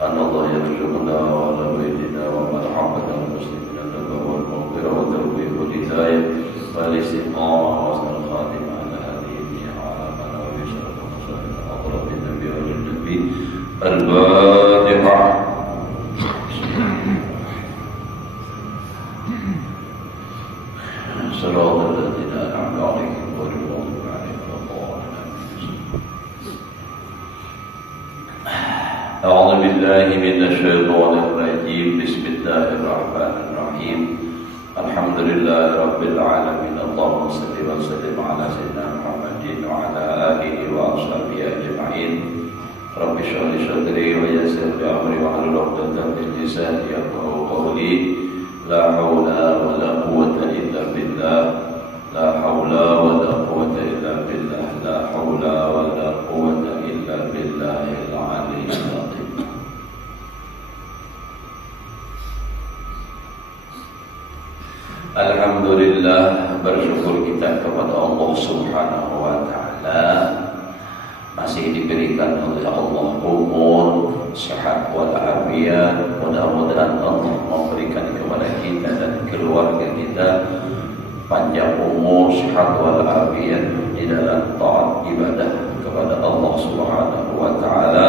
أن الله يرزقنا وعلى بيتنا ومرحمة المسلمين التقوى والمغفرة والتوفيق والهداية والاستقامة وحسن الخاتمة على هذه النعمة وبشرف ومصائب حضرة النبي والنبي الفاتحة. صراط الذين أنعمت عليهم غير المغضوب عليهم ولا الضالين. أعوذ بالله من الشيطان الرجيم. بسم الله الرحمن الرحيم. الحمد لله رب العالمين. اللهم صل وسلم على سيدنا محمد وعلى آله وأصحابه أجمعين. رب اشرح لي صدري ويسر لي أمري واحلل عقدة من لساني يفقهوا قولي. لا حول ولا قوة إلا بالله. لا حول ولا قوة إلا بالله. لا حول ولا قوة إلا بالله العلي العظيم. Alhamdulillah, bersyukur kita kepada Allah Subhanahu wa Ta'ala, masih diberikan oleh Allah umur, sehat walafiat. Mudah-mudahan Allah memberikan kepada kita dan keluarga kita panjang umur, sehat walafiat di dalam taat ibadah kepada Allah Subhanahu wa Ta'ala,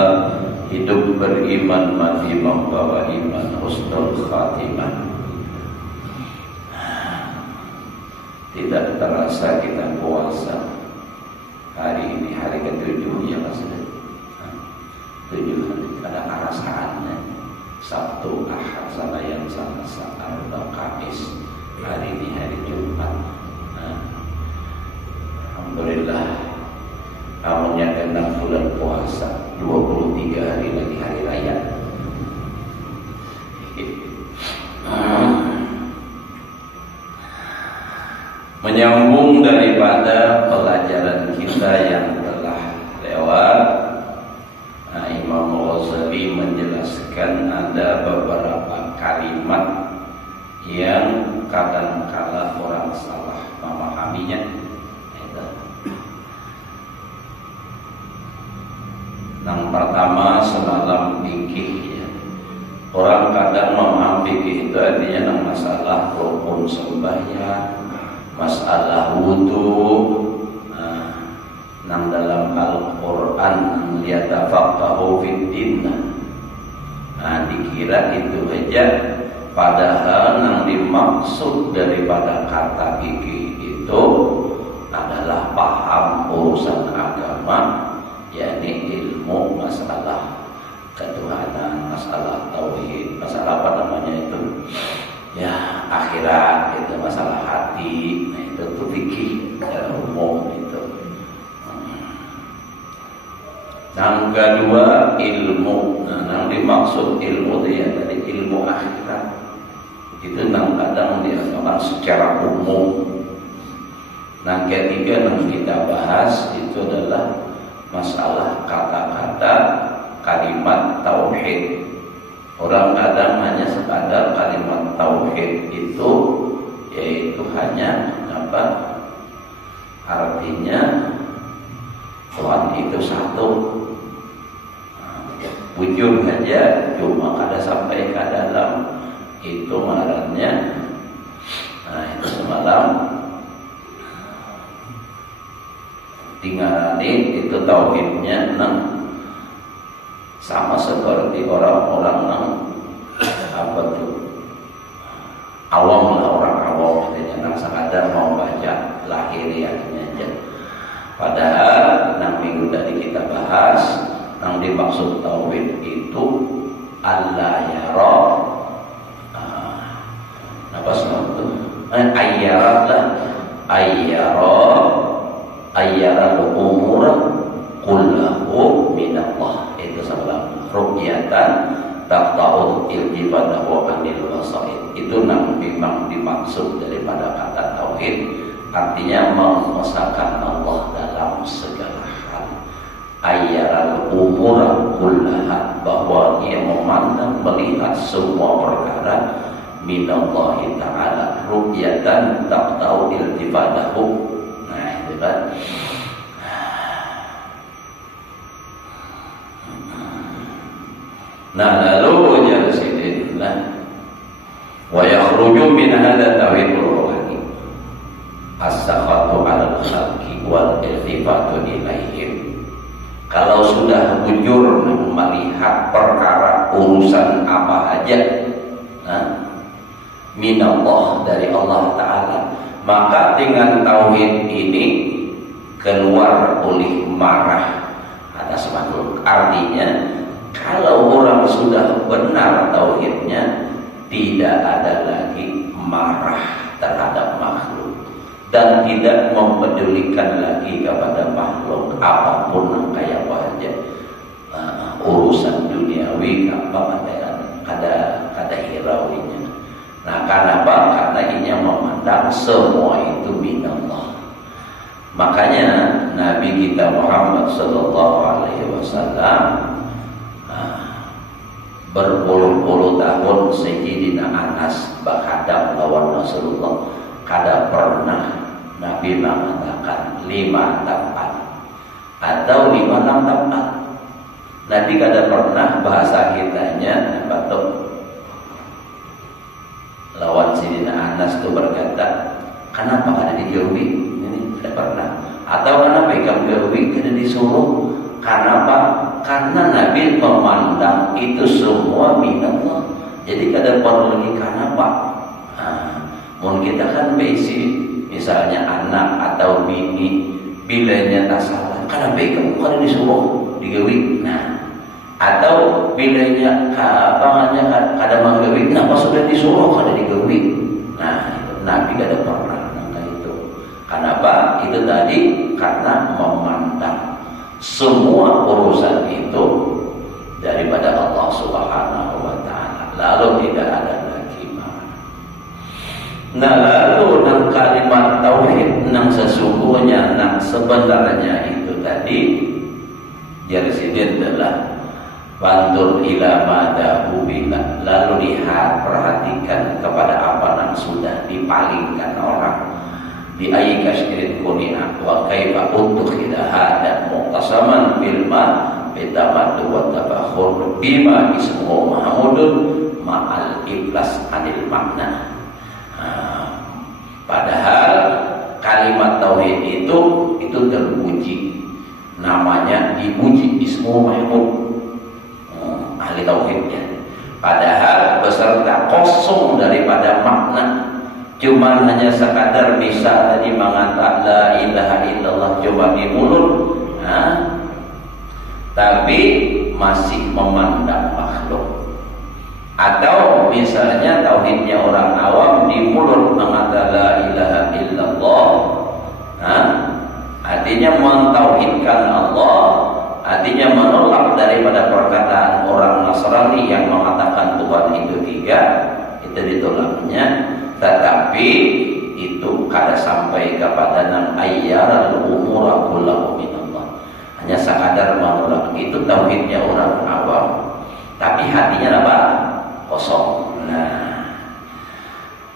hidup beriman, mati membawa iman, husnul khatimah. Tidak terasa kita puasa hari ini hari ke-7 ya Mas. 7 hari ada perasaannya. Sabtu, Ahad, sama yang sama Arba, Kamis. Hari ini hari Jumat. Alhamdulillah. Amalnya kena bulan puasa, 23 hari lagi hari raya. Menyambung daripada pelajaran kita yang telah lewat, Imam Ghazali menjelaskan ada beberapa kalimat yang kadang-kala orang salah memahaminya. Yang pertama semalam fikih ya. Orang kadang memahami fikih itu artinya masalah rukun sembahyang, masalah wudu, nang dalam Al-Quran liyatafaqahu fid-din. Dikira itu aja, padahal yang dimaksud daripada kata fikih itu adalah paham urusan agama, yakni ilmu masalah ketuhanan, masalah tauhid, masalah apa namanya itu ya akhirat, itu masalah hati. Nah itu tuh fikih secara umum itu. Yang kedua ilmu. Nah yang dimaksud ilmu itu ya tadi ilmu akhirat. Itu yang kadang dianggap secara umum. Nah ketiga yang kita bahas itu adalah masalah kata-kata kalimat tauhid. Orang kadang hanya sekadar kalimat tauhid itu, yaitu hanya apa? Artinya Tuhan itu satu. Wujud saja, cuma kada sampai ke dalam itu ngarannya. Nah itu semalam tinggal itu tauhidnya sama seperti orang-orang yang apa tuh awam lah, orang awam yang sekadar mau baca lahiriahnya aja. Padahal yang minggu tadi kita bahas yang dimaksud tauhid itu Allah yara apa itu ayyarat lah, ayyara umur kullahu minallah. Itu sebelum ruqyatan taqta'ul iltifatahu anil wasaid. Itu memang dimaksud daripada kata tauhid, artinya mengesahkan Allah dalam segala hal. Ayyaral umur kullaha, bahwa ia memandang melihat semua perkara minallahi ta'ala ruqyatan taqta'ul iltifatahu. Nah itu kan Nah lalu jar sidinna wa yakhruju min hadha tauhid ruhani as-sakhatu 'ala al-khalqi wal iltifatu ilaihim. Kalau sudah bujur melihat perkara urusan apa aja minallah dari Allah Ta'ala, maka dengan tauhid ini keluar oleh marah atas makhluk. Artinya kalau orang sudah benar tauhidnya, tidak ada lagi marah terhadap makhluk dan tidak mempedulikan lagi kepada makhluk apapun kayak apa aja. Urusan duniawi apa ada hirauinya. Nah, kenapa? Karena ini memandang semua itu minallah. Makanya Nabi kita Muhammad sallallahu alaihi wasallam berpuluh-puluh tahun Sayyidina Anas berhadap lawan Rasulullah, kada pernah Nabi mengatakan 5 tempat atau 5 tempat. Nabi kada pernah bahasa kitanya batuk lawan Sayyidina Anas itu berkata, kenapa kada dijauhi? Ini tidak pernah. Atau kenapa ikam jauhi? Kada disuruh. Kenapa? Karena Nabi memandang itu semua minallah. Jadi kada perlu lagi kenapa. Mungkin kita kan basic, misalnya anak atau bini, bilanya tak salah, kenapa ikam kada disuruh dijauhi? Nah, atau bilanya kada menggawi, kenapa sudah disuruh kada digawi? Nah, itu Nabi kada pernah nangka itu. Kenapa? Itu tadi karena memandang semua urusan itu daripada Allah Subhanahu wa Ta'ala. Lalu tidak ada lagi marah. Nah, lalu nang kalimat tauhid nang sesungguhnya nang sebenarnya itu tadi jadi sidin adalah wandur ila madahu bila, lalu lihat, perhatikan kepada apa yang sudah dipalingkan orang. Bi ayyi kasrin kunia wa kaifa utukhila hada muqtasaman bil ma bitamaddu wa tabakhur bima ismu mahmudun ma'al iblas anil makna. Padahal kalimat tauhid itu terpuji, namanya dipuji, ismu mahmud, ahli tauhidnya. Padahal beserta kosong daripada makna, cuma hanya sekadar bisa tadi mengatakan la ilaha illallah cuma di mulut, tapi masih memandang makhluk. Atau misalnya tauhidnya orang awam di mulut mengatakan la ilaha illallah, artinya mentauhidkan Allah, artinya menolak daripada perkataan orang Nasrani yang mengatakan Tuhan itu 3, itu ditolaknya. Tetapi itu kada sampai kepada nang ayyaral umura kullahu minallah, hanya sekadar menolak. Itu tauhidnya orang awam, tapi hatinya apa? Kosong. Nah,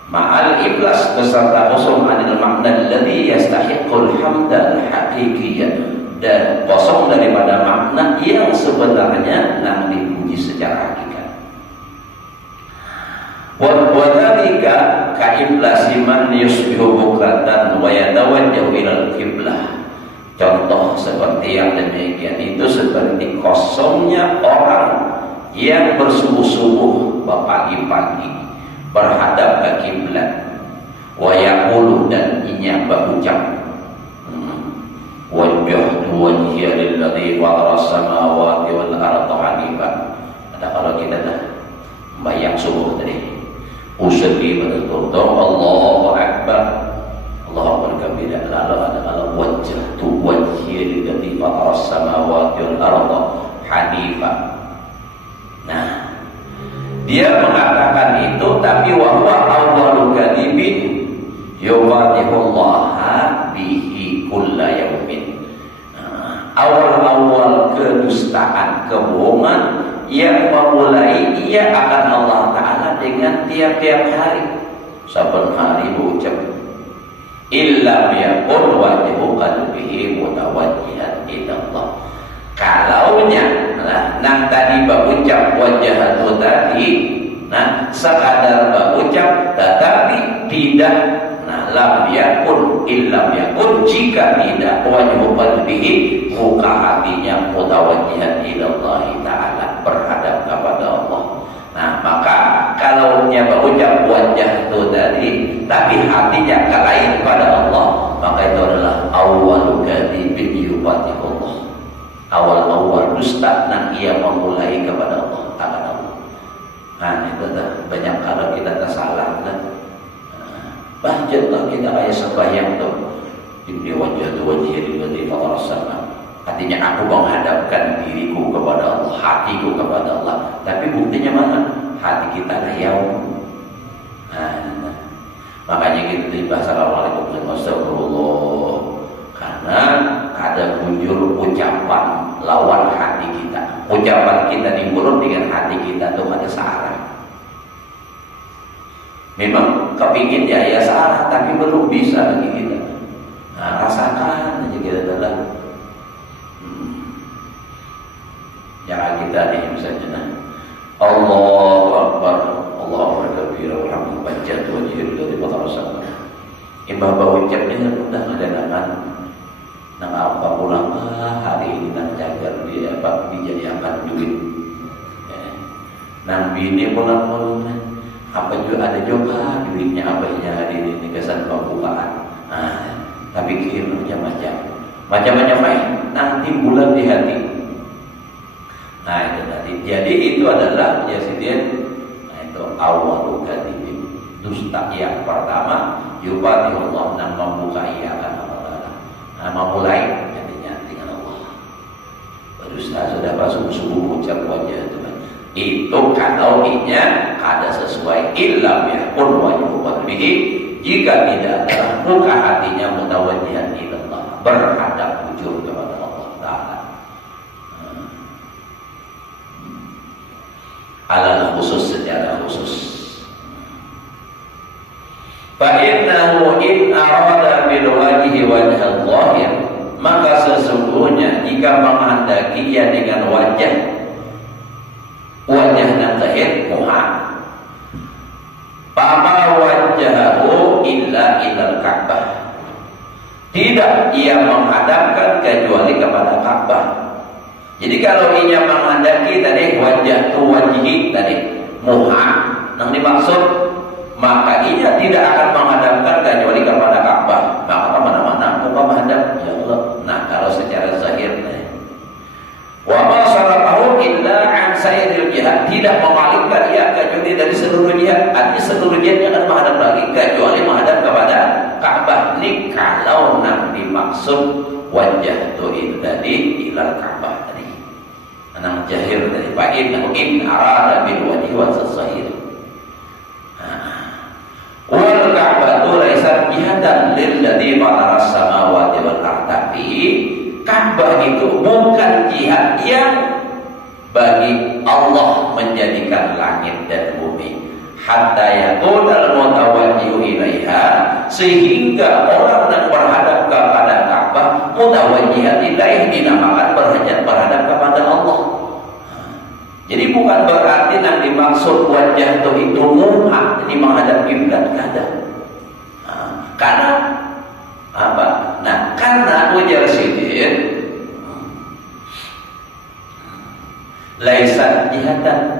ma'al iblas beserta kosong anil makna alladhi yastahiqul hamdal haqiqiyyah, dan kosong daripada makna yang sebenarnya nang dipuji secara hakikat. Wa dzalika ka iblasi man yusbihu bukratan wa yatawajjahu ilal qiblah. Contoh seperti yang demikian itu seperti kosongnya orang yang bersubuh-subuh pagi-pagi berhadap ke kiblat, wa yaqulu, dan inya berucap wajjahtu wajhiya lilladzi fatara as-samawati wal arda hanifan. Ada kalau kita dah bayang subuh tadi usalli betul Allahu akbar, Allahu akbar kabira, lalu ada kalau wajjahtu wajhiya lilladzi fatara as-samawati wal arda hanifan. Nah, dia mengatakan itu, tapi wa huwa awwalu kadhibin yuwadhihullaha bihi kulla yaumin. Awal-awal kedustaan, kebohongan yang memulai ia akan Allah Ta'ala dengan tiap-tiap hari. Saben hari berucap illa yakun wajhu qalbihi mutawajjihan ila Allah. Kalaunya adalah nang tadi berucap wajah itu tadi, nah sekadar berucap tetapi tidak, nah lam yakun illam yakun, jika tidak wajhu qalbihi, muka hatinya mutawajjihan ila Allah Ta'ala, berhadap kepada Allah. Nah maka kalau dia berucap wajah itu tadi tapi hatinya lain pada Allah, maka itu adalah awal kadhibin yubatihullah, awal-awal dusta yang ia memulai kepada Allah, akan Allah. Nah itu dah banyak kalau kita tersalah kan. Bahjatlah kita ayat sembahyang tu ini wajah tu wajah di fatarassana, artinya aku menghadapkan diriku kepada Allah, hatiku kepada Allah, tapi buktinya mana? Hati kita layau. Nah, makanya kita tiba assalamualaikum warahmatullahi, karena ada muncul ucapan lawan hati kita. Ucapan kita di mulut dengan hati kita itu ada searah. Memang kepingin ya searah, tapi belum bisa bagi kita. Nah, rasakan aja kita dalam jangan kita nih misalnya, nah Allahu Akbar, Allahu Akbar, alhamdulillah, baca wajib dari fatarassana. Imbah ucapnya udah ada nang apa pulang hari ini nang jaga dia apa dijadikan duit. Nang bini pulang apa juga ada juga duitnya apa hari ini kesan pembukaan. Nah, tapi kira macam-macam nanti bulan di hati. Nah itu tadi. Jadi itu adalah Yazidin. Nah itu awal kadhibin, dusta yang pertama. Yubatihullah, yang membuka ia akan Allah. Nah memulai jadinya dengan Allah. Berdusta sudah masuk subuh ucap wajah itu. Itu kalau inya ada sesuai illam yakun wajhu qalbihi, jika tidak ada muka hatinya mutawajjihan ila Allah, berhadap wujud kepada Allah Ta'ala. Alal khusus, secara khusus. Fa innahu in arada bil wajhi wajhal zahir, maka sesungguhnya jika menghendaki ia dengan wajah dan zahir muha, fama wajhahu illa ilal Ka'bah, tidak ia menghadapkan kecuali kepada Ka'bah. Jadi kalau ia menghendaki tadi wajah tu wajhi tadi muha yang dimaksud, maka ia tidak akan menghadapkan kecuali kepada Ka'bah. Maka kemana-mana muka menghadap ya Allah. Nah kalau secara zahir, wa ma sarafahu illa an sairil jihad, tidak memalingkan ia kecuali dari seluruh jihad. Artinya seluruh jihad akan menghadap lagi kecuali menghadap kepada Ka'bah. Ini kalau nak dimaksud wajah itu tadi ilal Ka'bah tadi. Nang jahir dari fa'in in arada bil wajhi wa sahir. Wal Ka'batu laysat jihatan lil ladzi fatara samawati wal ardi. Ka'bah itu bukan jihad yang bagi Allah menjadikan langit dan bumi, hatta yaqulal mutawajjihu ilaiha, sehingga orang yang berhadap kepada Ka'bah mutawajjihan ilaih, dinamakan berhadap kepada Allah. Jadi bukan berarti yang dimaksud wajah itu muha, jadi menghadap kiblat, kada. Karena apa? Nah, karena ujar sidin laisat jihatan,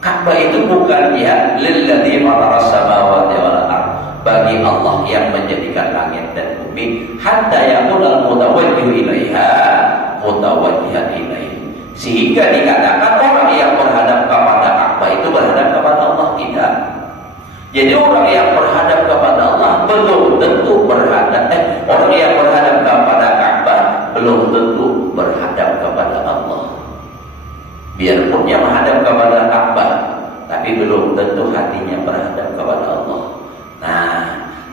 Ka'bah itu bukan jihad lilladzi fatara samawati wal ardh, bagi Allah yang menjadikan langit dan bumi, hatta yaqulal mutawajjihu ilaiha mutawajjihan ilaihi, sehingga dikatakan orang yang berhadap kepada Ka'bah itu berhadap kepada Allah. Tidak. Jadi orang yang berhadap kepada Allah belum tentu berhadap orang yang berhadap kepada Ka'bah belum tentu berhadap kepada Allah. Biarpun dia menghadap kepada Ka'bah, tapi belum tentu hatinya berhadap kepada Allah. Nah,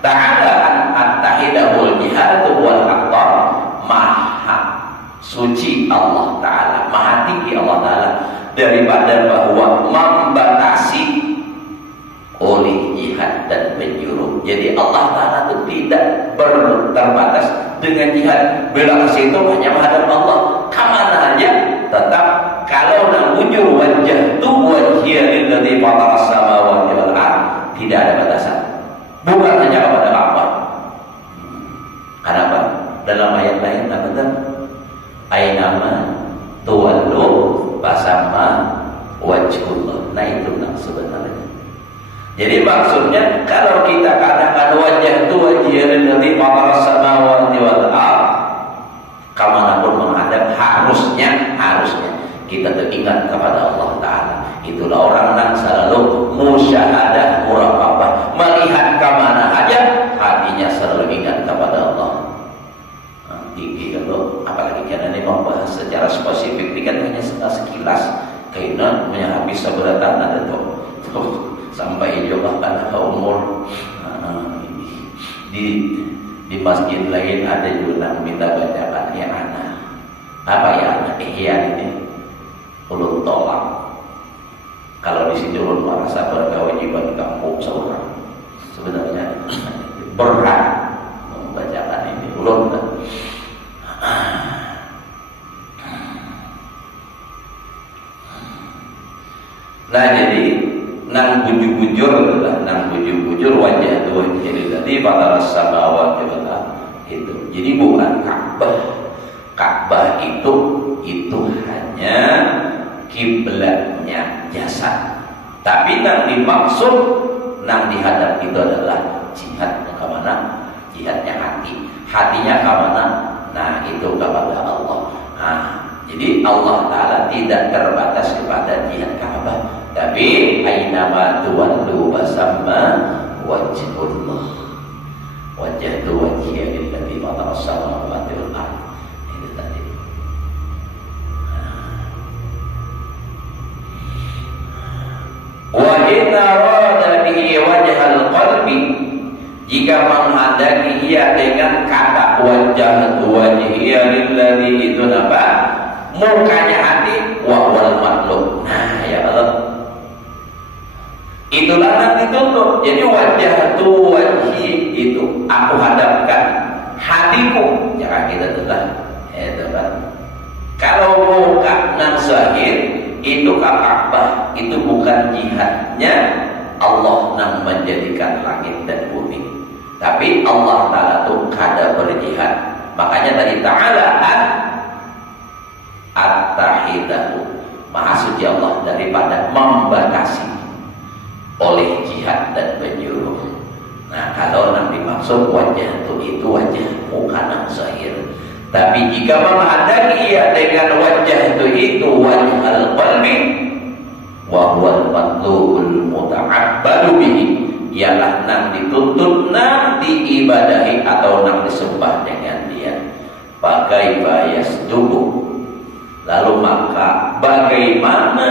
ta'ala an attahidahul jihadu wal aqtar, maha suci Allah Ta'ala, maha tinggi Allah Ta'ala daripada bahwa membatasi oleh jihad dan penjuru. Jadi Allah Ta'ala itu tidak terbatas dengan jihad. Bila ke situ hanya menghadap Allah, kemana aja tetap. Kalau jujur, wajjahtu wajhiya lilladzi fataras samawati wal ardh, tidak ada batasan. Bukan hanya kepada Ka'bah. Kenapa? Dalam ayat lain apa? Ainama tuwallu fasamma wajhullah. Nah itu sebenarnya. Jadi maksudnya kalau kita katakan wajah itu wajhiya lilladzi fataras samawati wal ardh, kemanapun menghadap harusnya kita teringat kepada Allah Ta'ala. Itulah orang yang selalu musyahadah muraqabah, melihat kemana aja hatinya selalu ingat kepada Allah. Tinggi kalau apalagi karena ini membahas secara spesifik, ini kan hanya sekilas kainan habis seberatan ada tuh sampai juga pada umur di masjid lain ada juga minta bacakan ya anak apa ya anak ini ulun tolak. Kalau di sini ulun merasa berkewajiban kampung seorang sebenarnya berat membacakan ini ulun. Nah jadi nang bujur-bujur wajah tuh jadi tadi fataras samawati wal ardh itu. Jadi bukan Ka'bah. Ka'bah itu hanya kiblatnya jasad. Tapi nang dimaksud nang dihadap itu adalah jihadnya kemana? Jihadnya hati. Hatinya kemana? Nah itu kepada Allah. Nah, jadi Allah Ta'ala tidak terbatas kepada jihad Ka'bah, tapi ainama tuwallu fasamma wajhullah. Wajjahtu wajhiya lilladzi fataras samawati wal ardh. Itu tadi. Wa in arada bihi wajhal qalbi, jika menghendaki ia dengan kata wajjahtu wajhiya lilladzi itu apa? Mukanya hati wa wal matlub. Nah ya Allah, itulah yang dituntut. Jadi wajah tu wajhi itu aku hadapkan hatiku. Jangan kita telah kan. Kalau muka nan zahir itu Ka'bah, itu bukan jihadnya Allah yang menjadikan langit dan bumi, tapi Allah Ta'ala itu kada berjihad. Makanya tadi Ta'ala at-tahidatu, maha suci Allah daripada membatasi oleh jihad dan penyuruh. Nah kalau yang dimaksud wajah itu wajah muka yang zahir. Tapi jika menghadap ia dengan wajah itu wajah al-qalbi wa huwal matlubul muta'abbadu bihi, ialah nang dituntut, nang diibadahi atau nang disembah dengan dia. Pakai bayas dulu. Lalu maka bagaimana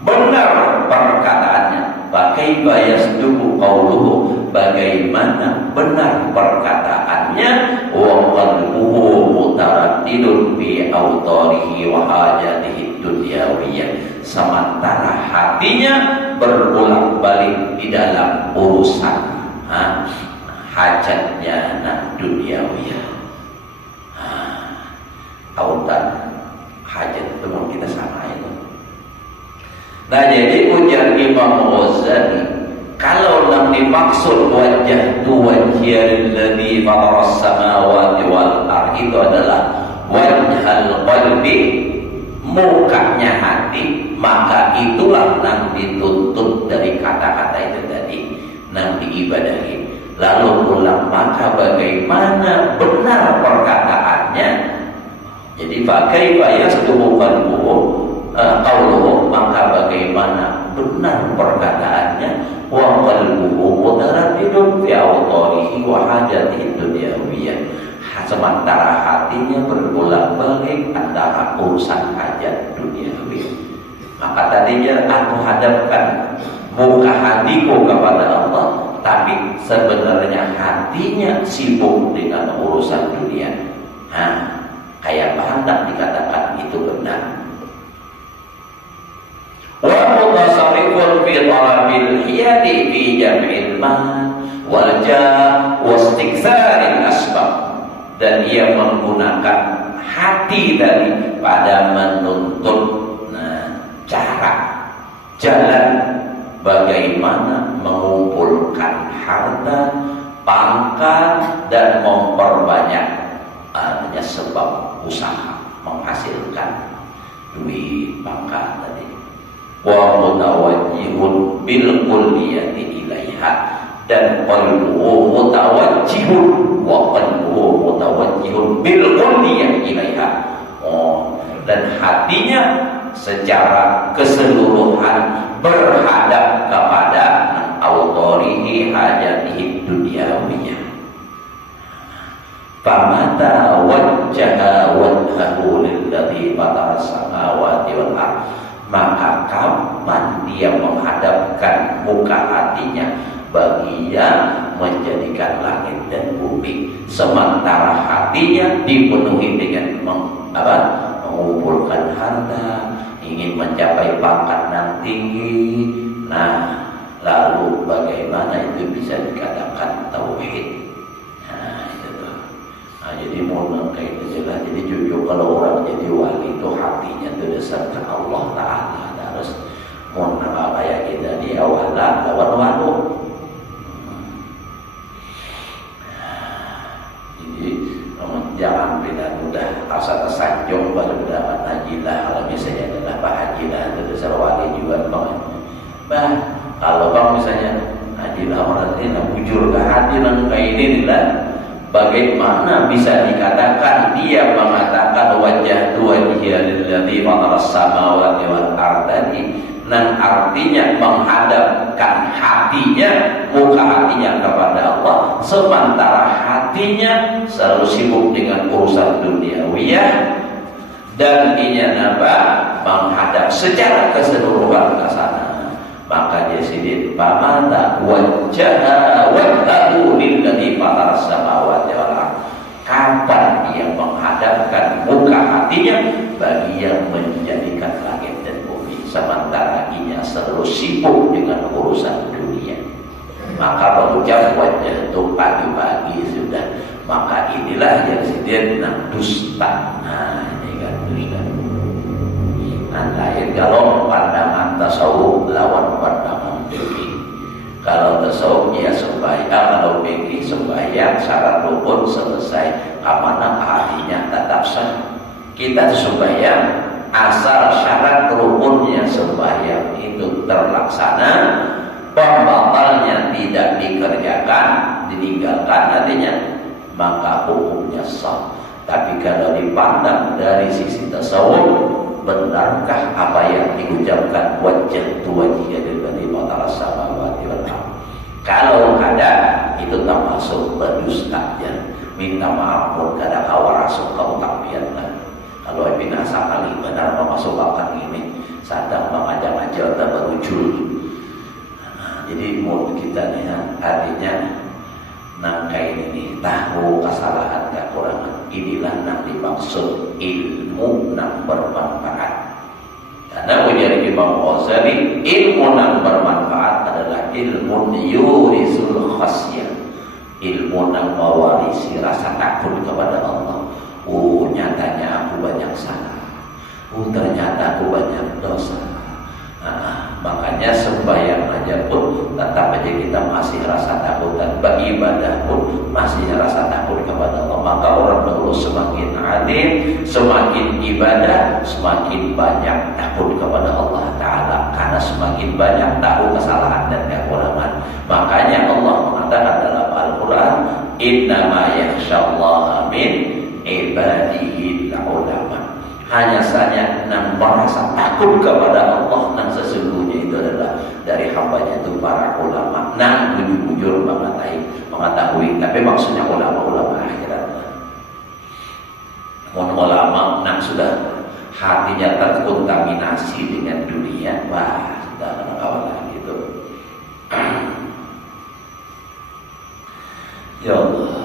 benar perkataannya? Pakai bayas dulu qauluhu, bagaimana benar perkataannya? Wa qalbuhu mutaraddidun bi awtarihi wa hajatihi dunyawiyah, sementara hatinya berulang-balik di dalam urusan hajatnya nan dunyawiyah. Autan hajat itu mau kita samain. Nah jadi ujar Imam Ghazali, kalau yang dimaksud wajah tu wajhiyal ladzi fataras samawati wal ardh itu adalah wajhal qalbi, mukanya hati, maka itulah yang dituntut dari kata-kata itu tadi, yang diibadahi. Lalu ulang, maka bagaimana benar perkataannya? Jadi pakai bayas tubuh qauluhu, maka bagaimana benar perkataannya? Wa qalbuhu mutaraddidun fi awtarihi wa hajatihi dunyawiyah, sementara hatinya berulang-balik antara urusan hajat duniawi. Maka tadinya aku hadapkan muka hatiku kepada Allah, tapi sebenarnya hatinya sibuk dengan urusan dunia. Kayak hendak dikatakan itu benar. Wa mutasarrifun fi talabil hiyadi fi jam'il mal wal jah wa istiktsaril asbab, dan ia menggunakan hati tadi pada menuntut jalan bagaimana mengumpulkan harta, pangkat, dan memperbanyak sebab usaha menghasilkan duit, pangkat tadi. Wa mutawajjihun bil kulliyati ilaiha, dan qalbuhu mutawajjihun wa qalbuhu mutawajjihun bil kulliyati ilaiha. Dan hatinya secara keseluruhan berhadap kepada autorihi hajatihi dunyawiyah. Famata wajjaha wajhahu lilladzi fatara samawati wal ardh, maka kapan dia menghadapkan muka hatinya bagi yang menjadikan langit dan bumi, sementara hatinya dipenuhi dengan mengumpulkan harta, ingin mencapai pangkat yang tinggi. Nah, lalu bagaimana itu bisa dikatakan tauhid? Jadi mau kayak itu jelas. Jadi jujur kalau orang jadi wali itu hatinya itu dasarkan Allah Ta'ala. Harus mau nama kayak kita di awal lawan walu. Jadi jangan bila mudah asa tersanjung pada mendapat hajilah. Kalau misalnya adalah Pak Hajilah itu dasar wali juga bang. Kalau bang misalnya hajilah orang ini bujur ke hati kayak ini lah. Bagaimana bisa dikatakan dia mengatakan wajah wajhiya lilladzi fataras samawati wal ardh, dan artinya menghadapkan hatinya, muka hatinya kepada Allah, sementara hatinya selalu sibuk dengan urusan duniawiyah, dan ia menghadap secara keseluruhan ke sana. Maka dia sidin pamata wajah wajhahu lilladzi fataras samawati wal ardh. Kapan dia menghadapkan muka hatinya bagi yang menjadikan langit dan bumi, sementara ia selalu sibuk dengan urusan dunia. Maka berucap wajah itu pagi-pagi sudah, maka inilah yang sidin dusta. Nah, ini kan dusta. Lain kalau pandangan tasawuf lawan pandangan fikih. Kalau tasawuf ya sembahyang, kalau fikih sembahyang syarat rukun selesai, amanah hatinya tetap sah. Kita sembahyang asal syarat rukunnya sembahyang itu terlaksana, pembatalnya tidak dikerjakan, ditinggalkan nantinya, maka hukumnya sah. Tapi kalau dipandang dari sisi tasawuf, benarkah apa yang diucapkan wajah wajhiya lilladzi fataras samawati wal ardh? Kalau ada, itu termasuk berdusta. Minta maaf pun kada kawarasuk kau takbiarlah. Kalau Ibn Asakali benar memasukkan ini, sadang mengajak-ajak dan berujul. Jadi mulut kita nih artinya nangkai ini tahu kesalahan kekurangan. Inilah yang dimaksud ilmu yang bermanfaat. Karena ujar Imam Ghazali, ilmu yang bermanfaat adalah ilmu yurisul khasyah, ilmu yang mewarisi rasa takut kepada Allah. Nyatanya aku banyak salah. Ternyata aku banyak dosa. Makanya sembahyang aja pun tetap aja kita masih rasa takut, dan beribadah pun masih rasa takut kepada Allah. Maka orang dahulu semakin alim, semakin ibadah, semakin banyak takut kepada Allah Ta'ala, karena semakin banyak tahu kesalahan dan kekurangan. Makanya Allah mengatakan dalam Al-Quran, innama yakhsyallaha min ibadihi ulama. Hanya saja yang merasa takut kepada Allah yang sesungguhnya itu adalah dari hambanya itu para ulama. Nah, bujur-bujur mengetahui. Tapi maksudnya ulama-ulama akhirat. Ulama yang sudah hatinya terkontaminasi dengan dunia, wah, sudah kawan gitu. Ya Allah.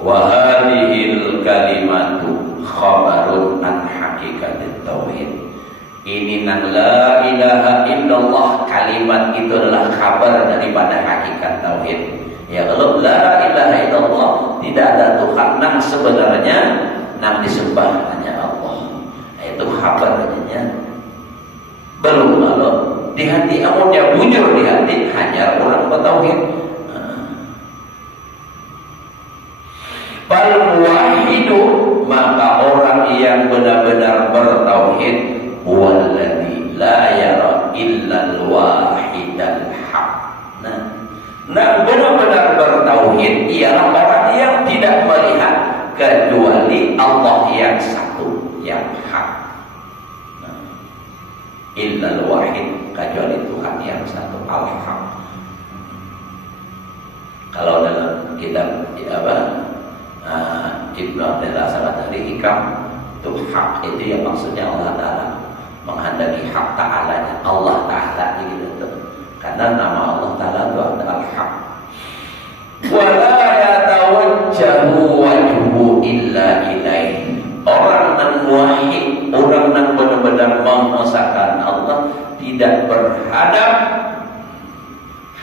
Wa hadhil kalimatu khabarun an hakikatit tauhid. Ini nang la ilaha illallah, kalimat itu adalah kabar daripada hakikat tauhid. Ya kalau la ilaha illallah, tidak ada Tuhan nang sebenarnya nang disembah hanya Allah. Itu kabarnya. di hati, amunnya bujur di hati, hanya orang bertauhid. Fal muwahhidu, maka orang yang benar-benar bertauhid, huwallazi la yara illa al-wahidal haq. Nah, benar-benar bertauhid ialah orang yang tidak melihat kecuali Allah yang satu, yang hak. Illal wahid, kecuali Tuhan yang satu, al-haq. Kalau dalam kitab Ibnu Abdullah Sabatari Hikam, itu hak itu yang maksudnya Allah Ta'ala, menghendaki hak ta'alanya Allah Ta'ala gitu. Karena nama Allah Ta'ala itu adalah al-haq. Wala yatawajjahu wajhu illa ilaih. Orang yang muwahhid, orang yang benar-benar mengesahkan Allah, tidak berhadap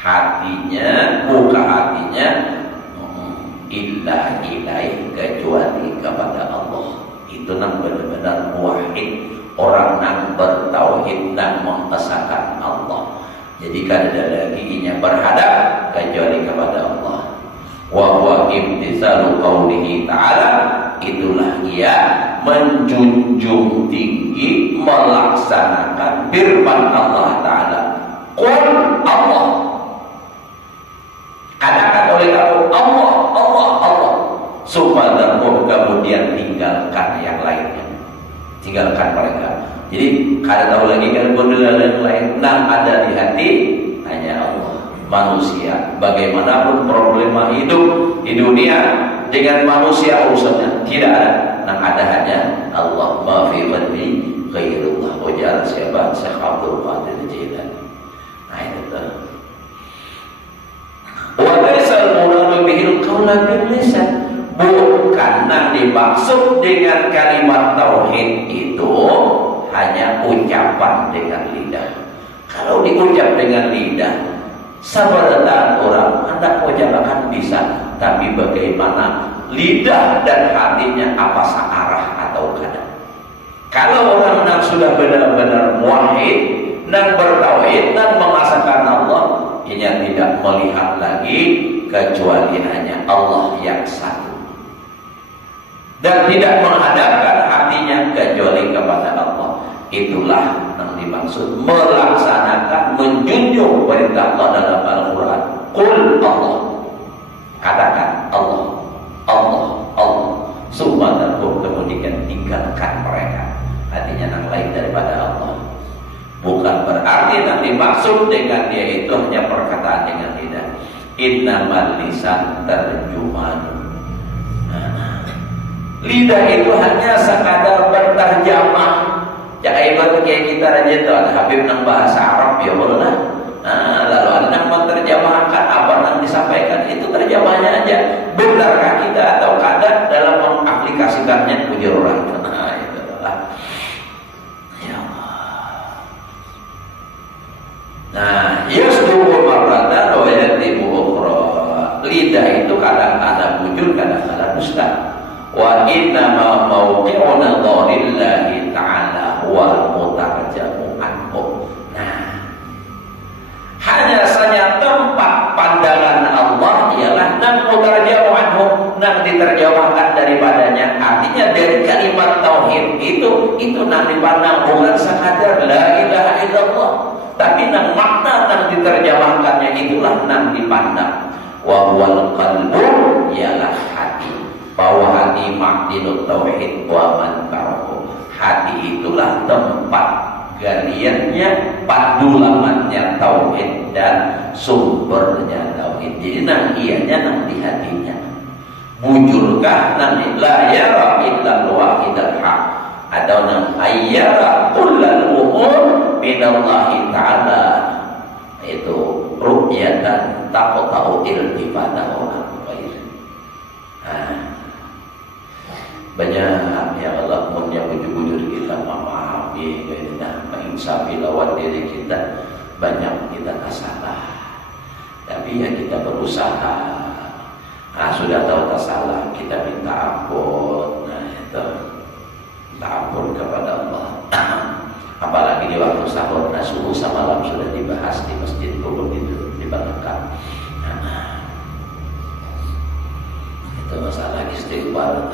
hatinya, buka hatinya, illa ilaih, kecuali kepada Allah. Itu yang benar-benar muwahhid, orang yang bertauhid dan mengesahkan Allah. Jadi kada lagi inya berhadap kecuali kepada Allah. Wa huwa imtisalu qaulihi ta'ala, itulah ia menjunjung tinggi melaksanakan firman Allah Ta'ala. Qul Allah, katakan oleh kamu Allah, Allah, Allah. Subhanallah, kemudian tinggalkan yang lainnya, tinggalkan mereka. Jadi kada tahu lagi kan benda yang lain. Yang ada di hati hanya Allah. Manusia, bagaimanapun problema hidup di dunia, dengan manusia urusannya tidak ada. Yang ada hanya Allah. Ma fi qalbi ghairullah. Ujar siapa? Syekh Abdul Qadir Jailani. Nah itu tuh. Wa laysal muradu bihil qawla bil lisan. Bukan yang dimaksud dengan kalimat tauhid itu hanya ucapan dengan lidah. Kalau diucap dengan lidah, sabaratan orang hendak ucapkan bisa, tapi bagaimana lidah dan hatinya, apa searah atau kada. Kalau orang yang sudah benar-benar muwahhid dan bertauhid dan mengesahkan Allah, ia tidak melihat lagi kecuali hanya Allah yang satu, dan tidak menghadapkan hatinya kecuali kepada Allah. Itulah yang dimaksud melaksanakan, menjunjung perintah Allah dalam Al-Quran. Qul Allah, katakan Allah, Allah, Allah. Subhanallah, kemudian tinggalkan mereka, artinya yang lain daripada Allah. Bukan berarti yang dimaksud dengan dia itu hanya perkataan dengan lidah. Innamal lisan terjemahan. Lidah itu hanya sekadar berterjemah. Jangan ibarat kayak kita aja itu ada Habib nang bahasa Arab ya boleh. Lalu ada yang menerjemahkan apa yang disampaikan, itu terjemahnya aja. Benarkah kita atau kada dalam mengaplikasikannya, ujar orang. Itu adalah ya Allah. Yasduqu marratan wa yatibu ukhra. Lidah itu kadang-kadang bujur, kadang-kadang dusta. Wa inna ma mawqi'una dharillahi ta'ala huwa mutarjamu anhu. Hanya saja tempat pandangan Allah ialah nang mutarjamu anhu, nang diterjemahkan daripadanya. Artinya dari kalimat tauhid itu nang dipandang bukan sekadar la ilaha illallah, tapi nang makna nang diterjemahkannya itulah nang dipandang. Wa huwal qalbu, ialah hati. Bahwa hati makdinut tauhid wa manfa'uhu. Hati itulah tempat galiannya, padulamannya tauhid dan sumbernya tauhid. Jadi nang ianya nang di hatinya. Bujurkah nang la yara illa wahidal haq, atau nang ayyara kullal umur minallahi ta'ala, itu ru'yatan taqta'u iltifatahu an ghair. Banyak ya Allah punya bujur-bujur kita memahami dan menginsafi lawan diri kita, banyak kita salah, tapi ya kita berusaha. Sudah tahu tak salah, kita minta ampun. Itu minta ampun kepada Allah. Apalagi di waktu sahur, nah subuh sama malam sudah dibahas di masjid kubur itu dibanggakan. Nah, itu masalah istighfar.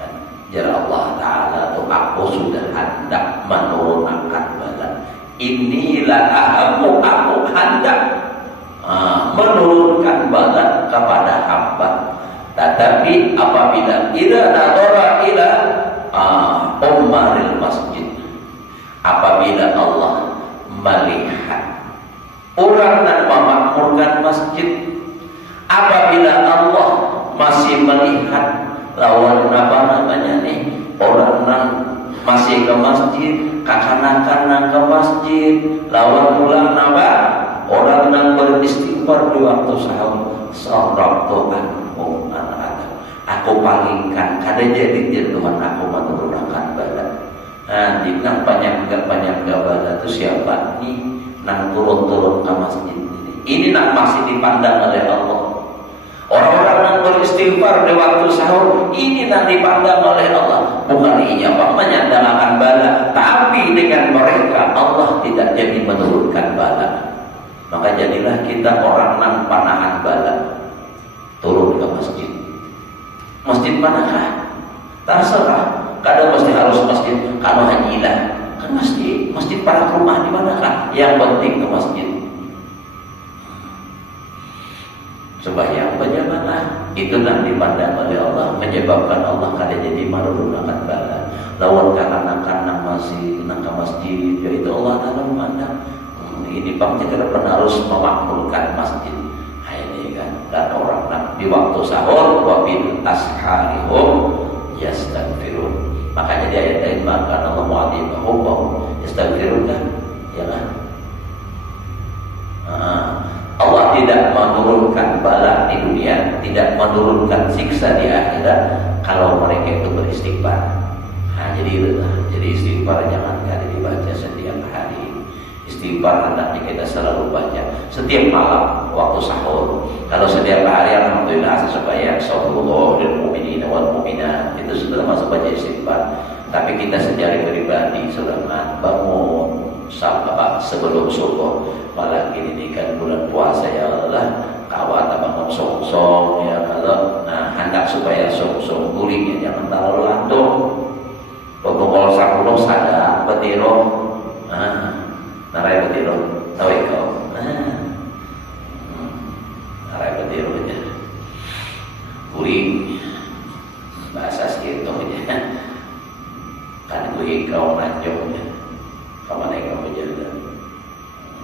Dan jara Allah Ta'ala tuh aku sudah hendak menurunkan bala. Inilah aku hendak menurunkan bala kepada hamba. Tetapi apabila ila nadara ila umaril masjid, apabila Allah melihat orang yang memakmurkan masjid, apabila Allah masih melihat lawan apa namanya nih, orang yang masih ke masjid, kakanakan ke masjid, lawan pulang apa, orang yang beristighfar di waktu sahur, sorok Tuhan, aku palingkan, kada jadi Tuhan aku menurunkan badan. Nanti nang banyak bala itu siapa nih nang turun ke masjid ini? Ini nang masih dipandang oleh Allah. Orang-orang yang beristighfar di waktu sahur ini nang dipandang oleh Allah. Bukan inya menyandangkan bala, tapi dengan mereka Allah tidak jadi menurunkan bala. Maka jadilah kita orang nang panahan bala, turun ke masjid. Masjid manakah? Terserah. Kadang mesti harus masjid kalau hanyilah. Kan masjid para rumah di manakah? Yang penting ke masjid. Sembahyang berjamaah itu nanti dipandang oleh Allah, menyebabkan Allah kada jadi menurunkan bala. Lawan kanak-kanak masih nak ke masjid, yaitu Allah Taala memandang ini pasti ke depan harus memakmurkan masjid. Ini kan, dan orang di waktu sahur wabil asharihum yastaghfirun. Makanya di ayat lain maka Allah mu'adzibahum yastaghfirun kan, ya kan? Allah tidak menurunkan bala di dunia, tidak menurunkan siksa di akhirat kalau mereka itu beristighfar. Jadi istighfar jangan kali dibaca setiap hari. Istighfar hendaknya kita selalu baca setiap malam waktu sahur. Kalau setiap hari alhamdulillah sesuai sallallahu lil mu'minina wal mu'minat itu sudah masuk baca istighfar. Tapi kita secara pribadi sudah bangun sebelum subuh, apalagi ini kan bulan puasa ya Allah, kawan bangun song-song ya kalau hendak supaya song-song guring ya jangan terlalu lantung. Pokoknya kalau sadar betiro, narai betiro, tahu kau, narai betiro aja, guring bahasa segitu aja, kan guring kau nanjong ya. Kamu jalan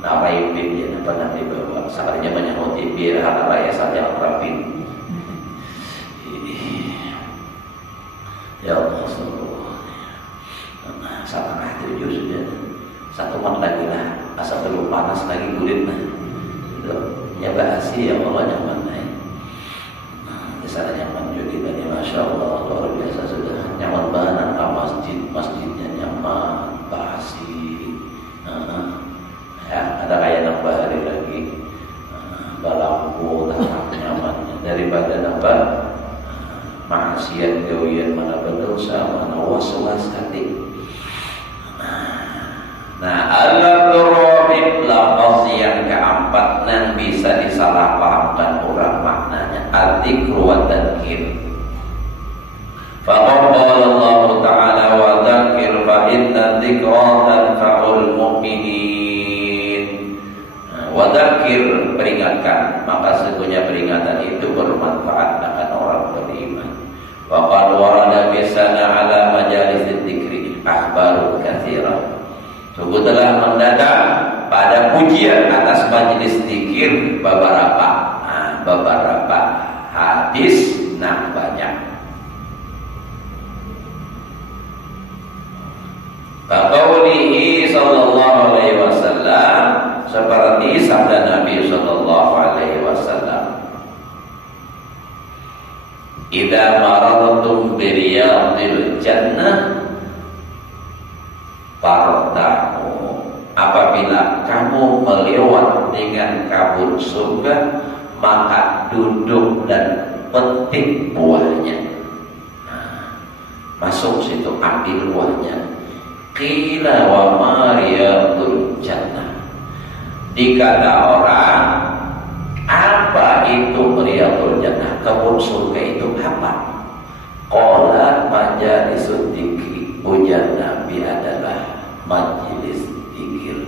narai pin ya apa nanti bawa sakarnya banyak motif biar hal raya saja rapin. Ya Allah setengah 7 sudah 1 mat lagi lah asal belum panas lagi kulit ya basi ya Allah nyaman di sana nyaman juga kita nih masya Allah luar biasa sudah nyaman banget masjidnya nyaman basi. Ya, ada kayak nambah hari lagi balampu tahan nyamannya daripada nambah maksiat gawian mana berdosa mana was-was hati. Nah, al-dharabib lafaz yang keempat yang bisa disalahpahamkan orang maknanya al-dzikru wa dzikir. Faqala Allah Ta'ala wa dzakir fa inna dzikra tanfa'ul mu'minin. Wa dzakir peringatkan, maka sesungguhnya peringatan itu bermanfaat akan orang beriman. Wa qad warada bisana ala majalis dzikri akhbarun katsira. Sungguh telah mendadak pada pujian atas majelis zikir beberapa hadis yang banyak. Kaqaulihi sallallahu alaihi wasallam, seperti sabda Nabi sallallahu alaihi wasallam, "Idza maradtum bi riyadil jannah fartahu." Apabila kamu melewat dengan kabut surga, maka duduk dan petik buahnya. Masuk situ, ambil buahnya. Qila wa ma riyadul jannah. Dikata orang, apa itu riyadul jannah? Kebun surga itu apa? Qala majalisud dzikri. Ujar Nabi adalah majelis zikir.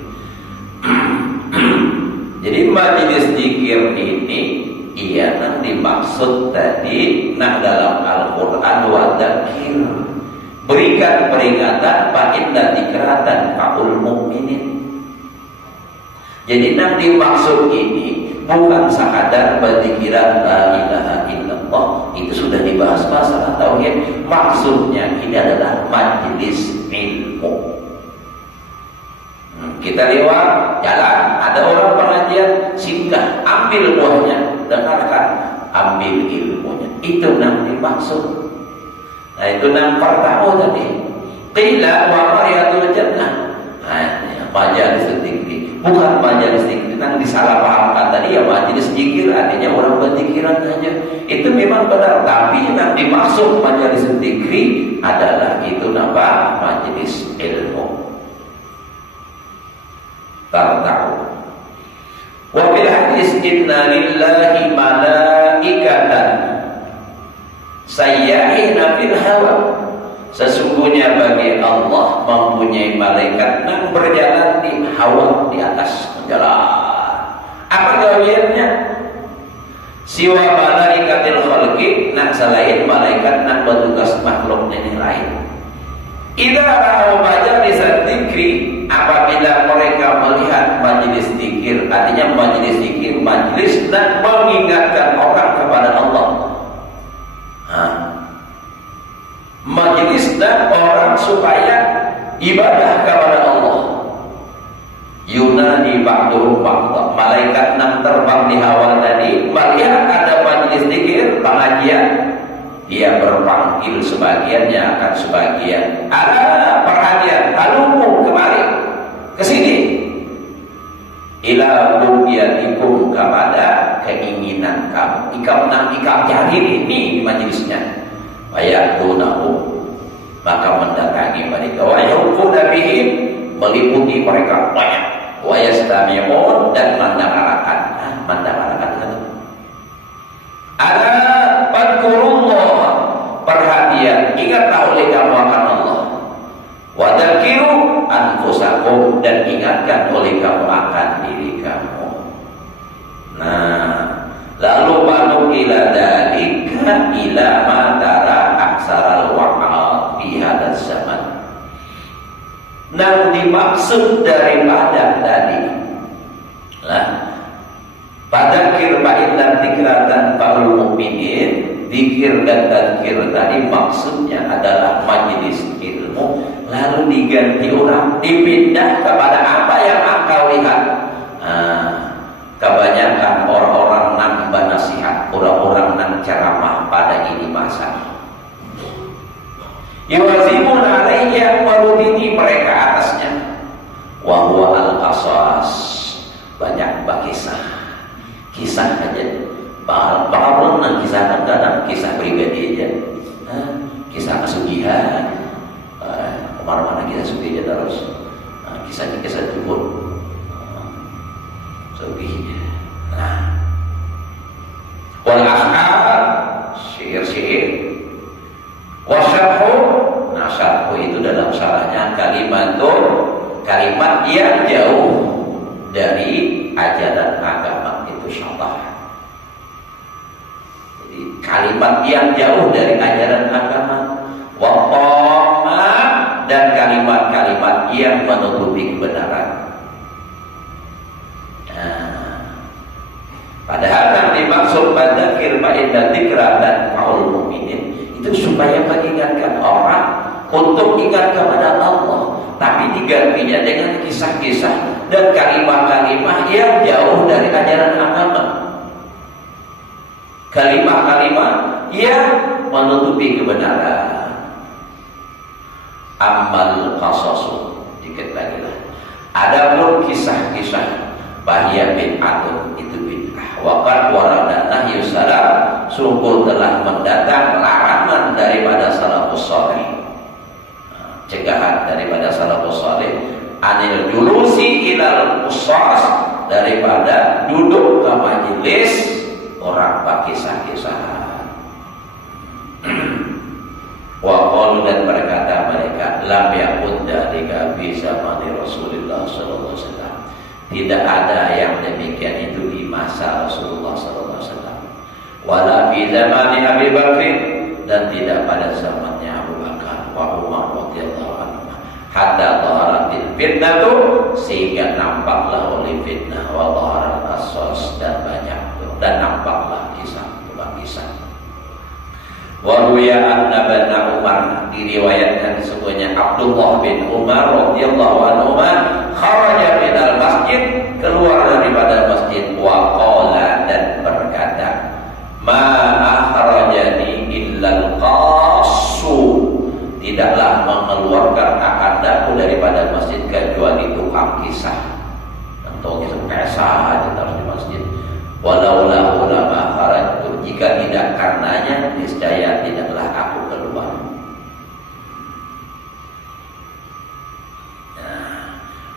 Jadi majelis zikir ini yang dimaksud tadi dalam Al-Quran wa dzakir, berikan peringatan fa inna dzikratan fa'ul mu'minin. Jadi yang dimaksud ini bukan sekadar berzikiran la ilaha illallah, itu sudah dibahas masalah tauhid. Maksudnya ini adalah majelis ilmu. Kita lewat jalan, ada orang pengajian, singgah, ambil buahnya, dengarkan, ambil ilmunya. Itu yang dimaksud. Nah itu yang pertama tadi. Qila wa riyadul jannah. Majelis zikir, bukan majelis zikir yang disalahpahamkan tadi ya majelis zikir artinya orang berzikiran saja. Itu memang benar, tapi yang dimaksud majelis zikir adalah itu nama majelis ilmu. Tahu. Wa bil hadis inna lillahi malaikatan sayyahina fil hawa. Sesungguhnya bagi Allah mempunyai malaikat yang berjalan di hawa, di atas jalan. Apa gawiannya? Siwa malaikatil khalqi, nak selain malaikat nak bertugas makhluk yang lain. Idza ra'au majalis dzikri, apabila mereka melihat majelis zikir, artinya majelis zikir, majelis dan mengingatkan orang kepada Allah. Majelis dan orang supaya ibadah kepada Allah. Yunani ba'duhum ba'dha. Malaikat yang terbang di hawa tadi melihat ada majelis zikir, pengajian, dia berpanggil sebagiannya akan sebagian. Ada perhatian, halumu kemari ke sini. Ila bugyatikum, kepada keinginan kamu. Ikam cari ini di majelisnya. Wayatunahu, maka mendatangi mereka. Wayuquna bihim, meliputi mereka banyak. Wayastami'un, dan mendapatkan. Ada fadkurullah, perhatian, ingatlah oleh kamu akan Allah. Wadzakiru anfusakum, dan ingatkan oleh kamu akan diri kamu. Nah, lalu panu ila dalika ila matara aksaral wa'ad fi hadzal zaman. Yang dimaksud daripada tadi lah Fadzakir fa inna dzikratan fa'ul mu'minin. Zikir dan tadzkir tadi maksudnya adalah majelis ilmu, lalu diganti orang, dipindah kepada apa yang engkau lihat. Kebanyakan orang-orang nambah nasihat, orang-orang nang ceramah pada ini masa. Yuwazimun alaihi, yang merutini mereka atasnya. Wa huwa al-qasas, banyak kisah aja. Bakal pernah kisah kadang kisah pribadi aja, kisah kesugihan, kemana-mana kita sugih aja terus. Kisah dukun, sugih. Wal ash'ar, syair-syair. Wasyarhu, syarhu itu dalam syarahnya kalimat yang jauh dari ajaran agama, itu syarah. Kalimat yang jauh dari ajaran agama, waqama, dan kalimat-kalimat yang menutupi kebenaran. Padahal yang dimaksud fadzakir fa inna dzikratan fa'ul mu'minin itu supaya mengingatkan orang untuk ingat kepada Allah, tapi digantinya dengan kisah-kisah dan kalimat-kalimat yang jauh dari ajaran agama. Kalimat-kalimat yang menutupi kebenaran. Amal qasasu, dikit lagi lah. Adapun kisah-kisah bahya bid'atun, itu bid'ah. Waqad warada nahyu salaf, sungguh telah mendatang larangan daripada salafus saleh. cegahan daripada salafus saleh, anil julusi ilal qusas, daripada duduk ke majelis orang berkisah-kisah. Wa qalu, dan berkata mereka, lam yakun dzalika fi zamani Rasulullah sallallahu alaihi wasallam. Tidak ada yang demikian itu di masa Rasulullah sallallahu alaihi wasallam. Wala fi zamani Abi Bakr, dan tidak pada zamannya Abu Bakar wa Umar radhiyallahu anhu. Hatta dhaharatil fitnatu, sehingga nampaklah oleh fitnah, wa dhaharal qasas, dan banyak, dan nampaklah kisah. Wa ruya anna bana Umar, diriwayatkan sesungguhnya Abdullah bin Umar radhiyallahu anhu kharaja minal masjid, keluar daripada masjid, wa qala, dan berkata, ma akhrajani illal qassu, tidaklah mengeluarkan akandaku daripada masjid kecuali tukang kisah. Untuk kisah terus di masjid. Walaula ulama kharajtu, jika tidak karenanya niscaya tidaklah aku keluar.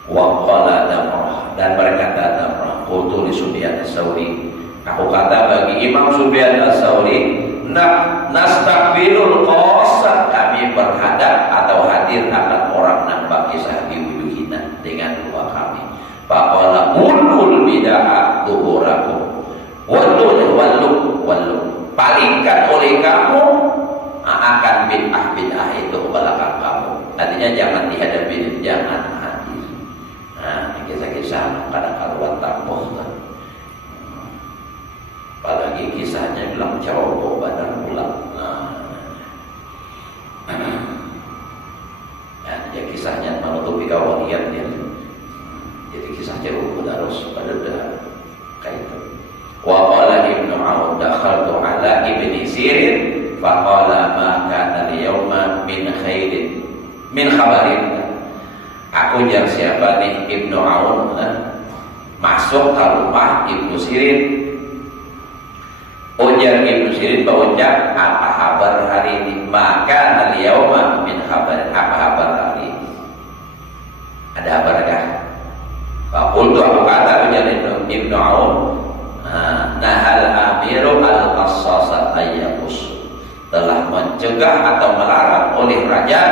Wa qala Damrah, dan berkata Damrah, qultu li Sufyan ats-Tsauri, aku kata bagi Imam Sufyan ats-Tsauri, nastaqbilul qasat, kami berhadap atau hadir akan orang nampak kisah biwujuhina, dengan dua kami. Faqala ulul bid'ah tuhurakum, wallu, palingkan oleh kamu akan bid'ah itu ke belakang kamu. Artinya jangan dihadapi, jangan hadir. Nah, kisah-kisah kadang karuan tampoh kan. Apalagi kisahnya bilang ceroboh badan pulang. Ya kisahnya menutupi kawalian dia. Jadi kisah ceroboh harus pada kayak itu. Wa qala Ibnu Aun, dakhaltu ala Ibni Sirin faqala ma kana al-yawma min khairin min khabarin. Aku jar siapa nih? Ibnu Aun masuk ke rumah Ibnu Sirin. Ujar Ibnu Sirin berucap, apa kabar hari ini? Maka al-yawma min khabarin, apa kabar hari ini? Ada kabarkah? Faqultu, aku kata, ujar Ibnu Aun, nahal amiru al-qassasat ayyakus, telah mencegah atau melarang oleh raja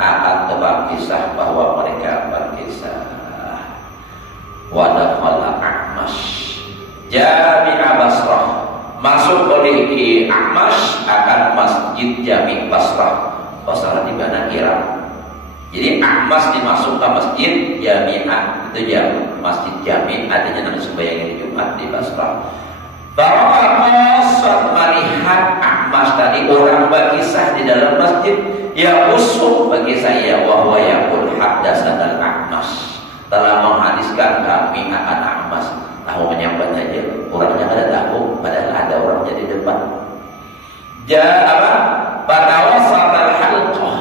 akan tebak kisah, bahwa mereka berkisah. Wa dakhala A'mash Jami'a Basrah, masuk oleh Ki A'mash akan masjid Jami' Basrah. Basrah di mana? Irak. Jadi A'mash dimasukkan masjid Jami'ah, itu masjid Jami', artinya nanti sembahyang Jumat di Basrah. Qasat, melihat A'mash tadi orang berkisah di dalam masjid, ya usul bagi saya, wa huwa yaqul haddatsana al-A'mash, telah menghadiskan kami akan A'mash. Tahu menyambat saja, orangnya ada tahu, padahal ada orang jadi depan. Apa? Batawasat al-halqah,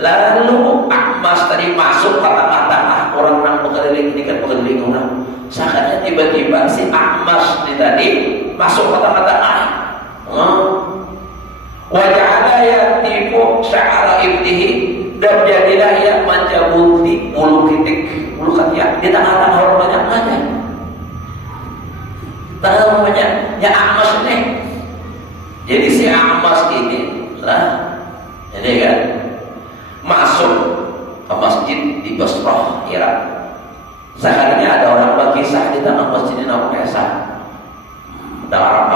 lalu A'mash tadi masuk ke tengah-tengah orang yang berkeliling orang. Saatnya tiba-tiba si A'mash tadi masuk ke tengah-tengah. Waja'ala yatifu sya'ara ibtihi, dan jadilah ia mencabuti bulu ketiak di tengah-tengah orang banyak aja. Tahu banyak ya A'mash ini. Jadi si A'mash ini lah, ini kan masuk ke masjid di Basrah, Irak. Sekarangnya ada orang berkisah di tengah masjid ini, nama kisah darah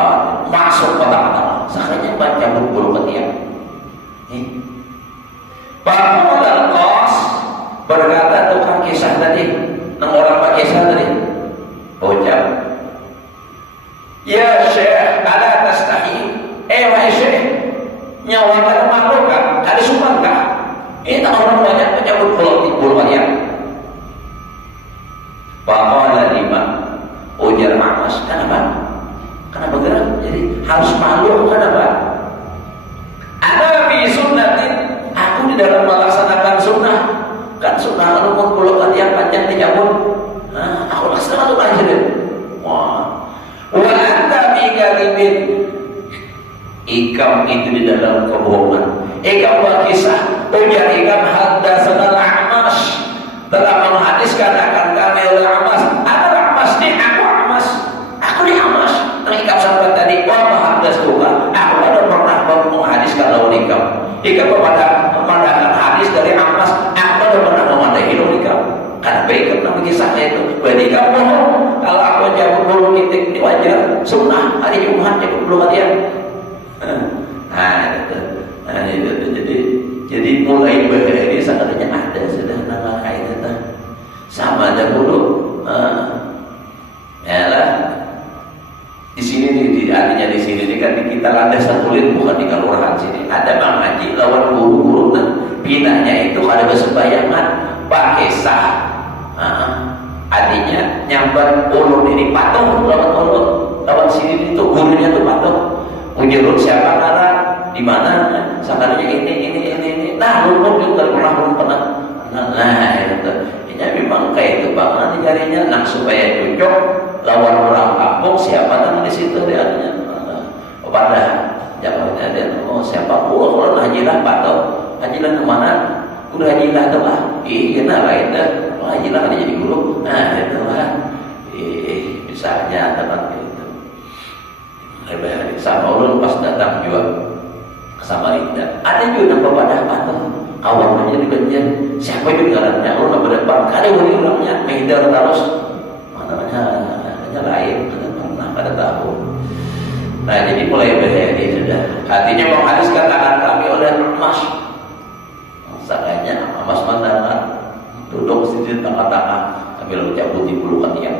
masuk ke tengah-tengah. Sekarangnya baca bulu ketiak. Pak Al-Qas berkata tukang kisah tadi, nang orang berkisah tadi, ucap, ya Syekh, ala tastahi, wahai Syekh, nyawa kita makhluk kan? Ada sumpah kan? Ini tak orang banyak menyambut bulu ketiak. Faqala lima, ujar A'mash, kenapa gerak? Jadi harus malu, kenapa? Ana fi sunnatin, aku di dalam melaksanakan sunnah. Kan sunnah rumun bulu ketiak panjang dicabut. Aku laksanakan itu aja deh. Wah. Wa anta fi kalibin, ikam itu di dalam kebohongan. Ikam berkisah, ujar ikam haddatsan ikut nama kisahnya itu. Berarti kamu bohong. Kalau aku jawab bulu kitik ini wajar, sunnah hari Jumat jawab bulu harian. Jadi mulai berhari sebenarnya ada sudah nama kain itu. Sama ada bulu. Ya lah. Di sini nih, artinya di sini nih kan kita landasan kulit bukan di kelurahan sini. Ada Bang Haji lawan guru-guru kan pinanya itu ada kesembayangan pakai sah. Artinya nyambar ulun ini patung lawan ulun lawan sini itu gurunya tuh patung. Ujurun siapa karena di mana? Sakarnya ini. Nah, ulun juga pernah. Nah, itu. Ini memang kayak itu banget jarinya nak supaya cocok lawan orang kampung siapa nama di situ dia pada jawabnya dia siapa kalau hajilah patut hajilah kemana udah hajilah tuh lah iya lah itu hajilah kan jadi guru nah itu lah misalnya teman itu lebih sama ulun pas datang juga ke Samarinda ada juga kepada patut awal menjadi banjir siapa juga caranya ulun berdepan ada orangnya menghindar terus lain pernah pada tahu. Nah jadi mulai berhari sudah hatinya menghariskan akan kami oleh emas. Makanya emas mandangan duduk di tengah-tengah sambil cabut di bulu katiak.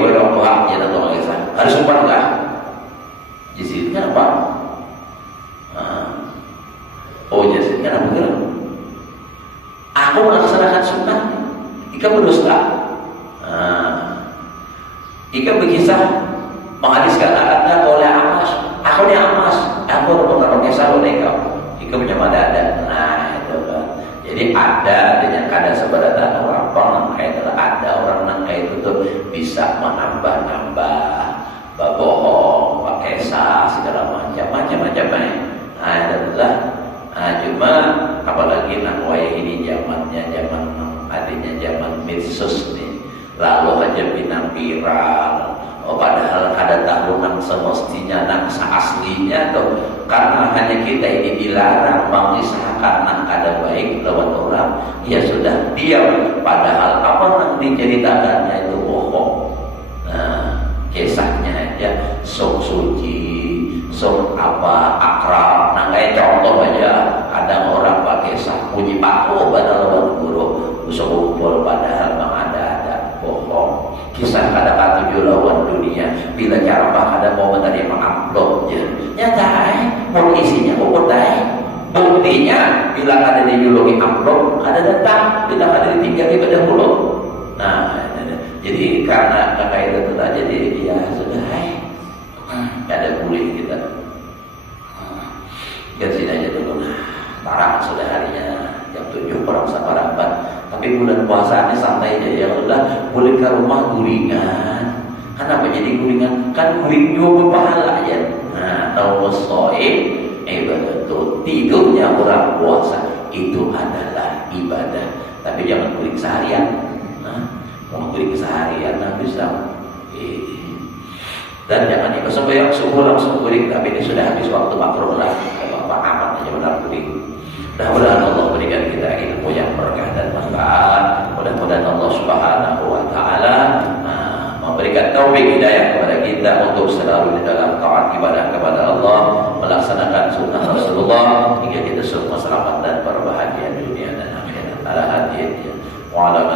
Orang tua ya tahu nggak harus umpan nggak? Di sini apa? Di sini apa begitu? Aku melaksanakan sunnah. Ika berdusta. Ika berkisah menghabiskan akadnya oleh Amas. Aku ni Amas. Aku pernah berkisah oleh kau. Ika punya mana ada. Nah itu kan. Jadi ada dengan kada sebenarnya orang penangkai adalah ada orang nangkai itu tuh bisa menambah-nambah, berbohong, pakai sah segala macam-macam. Nah itulah. Cuma apalagi nak wayah ini zamannya zaman artinya zaman medsos nih lalu aja pinang viral padahal ada tahunan semestinya nang aslinya tuh karena hanya kita ini dilarang mengisahkan nang ada baik lawan orang ya sudah diam padahal apa nang diceritakannya itu bohong. Nah kisahnya aja sok suci sok apa akrab nang kayak contoh aja ada orang pakai sah puji paku pada lawan guru kumpul padahal ada bohong kisah kada tujuh lawan dunia bila cara ada mau menerima amplopnya nyata mau isinya buktinya bila ada dijuluki amplop ada datang bila ada ditinggal di badan mulut. Nah jadi karena kakak itu tadi jadi ya sudah ada boleh kita sini aja dulu tarang sudah harinya jam 7 orang saparapan tapi bulan puasa ini santai aja ya udah boleh ke rumah guringan kenapa jadi guringan kan guring juga berpahala ya. Nah kalau soib ibadah tidurnya orang puasa itu adalah ibadah tapi jangan guring seharian. Mau guring seharian bisa dan jangan ikut sembahyang subuh langsung guring tapi ini sudah habis waktu makruh lah Pak amat aja benar guring. Mudah-mudahan Allah berikan kita ilmu yang berkah dan manfaat. Mudah-mudahan Allah Subhanahu wa taala memberikan taufik hidayah kepada kita untuk selalu di dalam taat ibadah kepada Allah, melaksanakan sunnah Rasulullah hingga kita semua selamat dan berbahagia dunia dan akhirat. Ala hadiyah wa ala